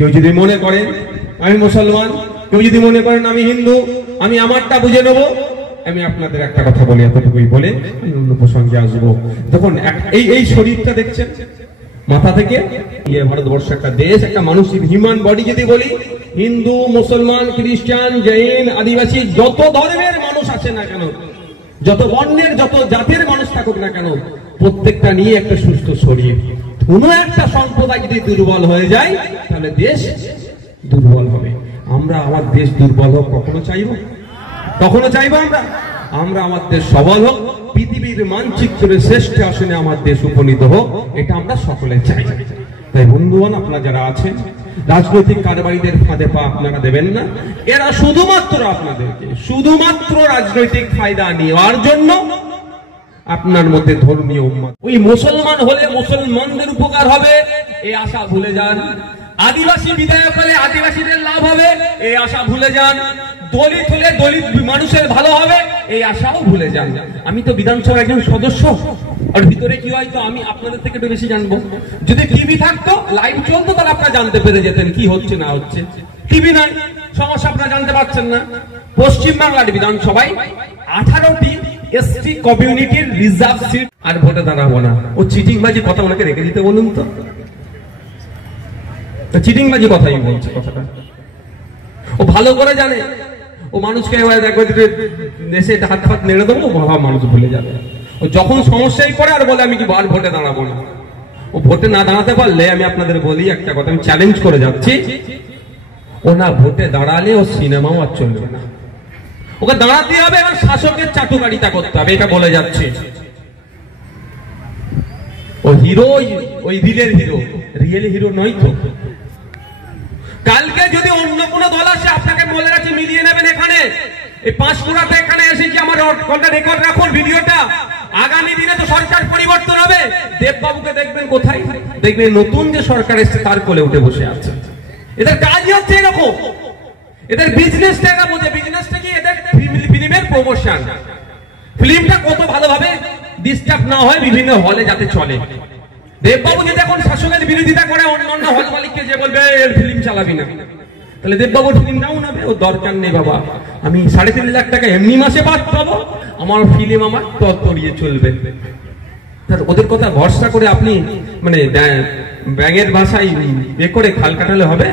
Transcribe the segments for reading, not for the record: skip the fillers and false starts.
কেউ যদি মনে করেন আমি মুসলমান, কেউ যদি মনে করেন আমি হিন্দু, আমি আমারটা বুঝে নেবো, আমি আপনাদের একটা কথা বলি, এতটুকুই বলে আমি অন্য প্রসঙ্গে আসবো। দেখুন এই শরীরটা দেখছেন মাথা থেকে, ভারতবর্ষ একটা দেশ, একটা মানুষের হিউম্যান বডি যদি বলি, হিন্দু, মুসলমান, খ্রিস্টান, জৈন, আদিবাসী, যত ধর্মের মানুষ আছে না কেন, যত বর্ণের যত জাতির মানুষ থাকুক না কেন, প্রত্যেকটা নিয়ে একটা সুস্থ শরীর। কোন একটা সম্প্রদায় যদি দুর্বল হয়ে যায় তাহলে দেশ দুর্বল হবে। আমরা আমার দেশ দুর্বল হোক কখনো চাইবো? কখনো চাইবো আমরা? আমরা আমার দেশ সবল হোক, পৃথিবীর মানচিত্রে শ্রেষ্ঠ আসনে আমার দেশ উপনীত হোক, এটা আমরা সকলে চাই। তাই বন্ধুগণ, আপনারা যারা আছেন, রাজনৈতিক কারবারিদের ফাঁদে পা আপনারা দেবেন না। এরা শুধুমাত্র আপনাদেরকে শুধুমাত্র রাজনৈতিক ফায়দা নেওয়ার জন্য আপনার মধ্যে ধর্মীয় উন্মাদ, ওই মুসলমান হলে মুসলমানদের উপকার হবে এই আশা ভুলে যান। আদিবাসী বিধায়ক হলে আদিবাসীদের লাভ হবে এই আশা ভুলে যান। দলিত হলে দলিত মানুষের ভালো হবে এই আশাও ভুলে যান। আমি তো বিধানসভার একজন সদস্য, আর ভিতরে কি হয় তো আমি আপনাদের থেকে একটু বেশি জানবো। যদি টিভি থাকতো, লাইভ চলতো, তাহলে আপনারা জানতে পেরে যেতেন কি হচ্ছে না হচ্ছে। টিভি নাই, সমস্যা আপনারা জানতে পারছেন না। পশ্চিমবাংলার বিধানসভায় 18টি এসটি কমিউনিটির রিজার্ভ সিট, আর ভোটে দাঁড়াবো না। ও চিটিংবাজি কথা ওনাকে রেখে দিতে বলুন তো। চিটিংবাজি কথাই বলছে, কথাটা ও ভালো করে জানে। ও মানুষকে দেশে হাত ফাত নেড়ে দেবো, মানুষ ভুলে যাবে। ও যখন সমস্যায় পড়ে আর বলে আমি কি আর ভোটে দাঁড়াবো না। ও ভোটে না দাঁড়াতে পারলে আমি আপনাদের বলি একটা কথা, আমি চ্যালেঞ্জ করে যাচ্ছি, ও না ভোটে দাঁড়ালে ও সিনেমাও আর চলবে না। ওকে দাঁড়াতে হবে এবং শাসকের চাটুকারিতা করতে হবে, এটা বলে যাচ্ছে। ও হিরো, ওই দিলের হিরো, রিয়েল হিরো নয় তো। কালকে যদি অন্য কোন দল আসে, আপনাকে বলে রাখছি মিলিয়ে নেবেন। এখানে এই পাঁশকুড়াতে এখানে এসেছি, আমার রেকর্ড রাখুন ভিডিওটা। আগামী দিনে তো সরকার পরিবর্তন হবে, দেববাবুকে দেখবেন কোথায়? দেখবেন নতুন যে সরকার এসছে তার কোলে উঠে বসে আছে। এদের কাজই হচ্ছে এরকম। এদের বিজনেসটা এরা বোঝে। বিজনেসটা কি? এদের ফিল্মের প্রমোশন। ফিল্মটা কত ভালোভাবে ডিস্টার্ব না হয় বিভিন্ন হলে যাতে চলে। দেববাবু যদি এখন শাসকের বিরোধিতা করে, অন্য হল মালিককে যে বলবে এর ফিল্ম চালাবি না, তাহলে দেববাবুর ফিল্ম ডাউন হবে। ও দরকার নেই বাবা, আমি 3.5 লাখ টাকা এমনি মাসে পাবো, আমার ফিল্ম আমার তরিয়ে চলবে। ওদের কথা ভরসা করে আপনি মানে ব্যাঙের ভাষায় এ করে খাল কাটালে হবে?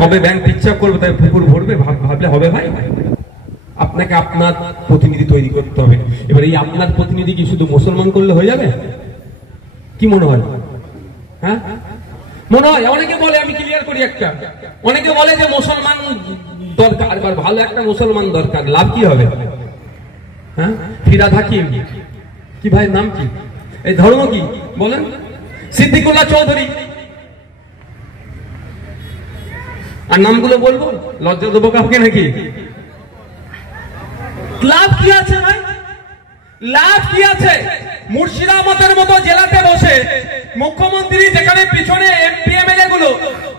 কবে ব্যাংক পিচ্ছাপ করবে তাই পুকুর ভরবে ভাবলে হবে? ভাই, আপনাকে আপনার প্রতিনিধি তৈরি করতে হবে। এবার এই আপনার প্রতিনিধি কি শুধু মুসলমান করলে হয়ে যাবে? কি মনে হয়? হ্যাঁ, মনে হয়? অনেকে বলে, আমি ক্লিয়ার করি একটা, অনেকে বলে যে মুসলমান দরকার, ভালো একটা মুসলমান দরকার। লাভ কি হবে? হ্যাঁ, ফিরাদ হাকিম কি ভাই নাম কি? এই ধর্ম কি বলেন? সিদ্দিকুল্লাহ চৌধুরী, আর নামগুলো বলবো? লজ্জা দেবো কাউকে নাকি? লাভ কি আছে ভাই? লাভ কি আছে? মুর্শিদাবাদের মতো জেলাতে বসে মুখ্যমন্ত্রী, যেখানে পিছনে এমপি এমএলএ গুলো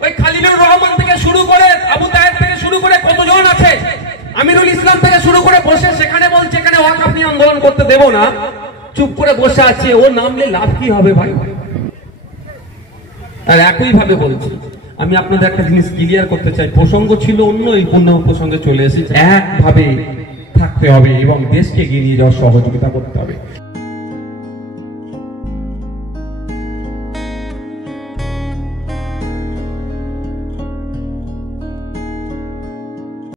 ওই খালিলুর রহমান থেকে শুরু করে, আবু তাহের থেকে শুরু করে কতজন আছে, আমিরুল ইসলাম থেকে শুরু করে বসে সেখানে বলছে এখানে ওয়াকফ আপনি আন্দোলন করতে দেব না, চুপ করে বসে আছে। ও নামলে লাভ কি হবে ভাই? আর একই ভাবে বলছি, আমি আপনাদের একটা জিনিস ক্লিয়ার করতে চাই। প্রসঙ্গ ছিল অন্য, এই পূর্ণ প্রসঙ্গে চলে এসেছে। একভাবে থাকতে হবে এবং দেশকে এগিয়ে নিয়ে যাওয়ার সহযোগিতা করতে হবে।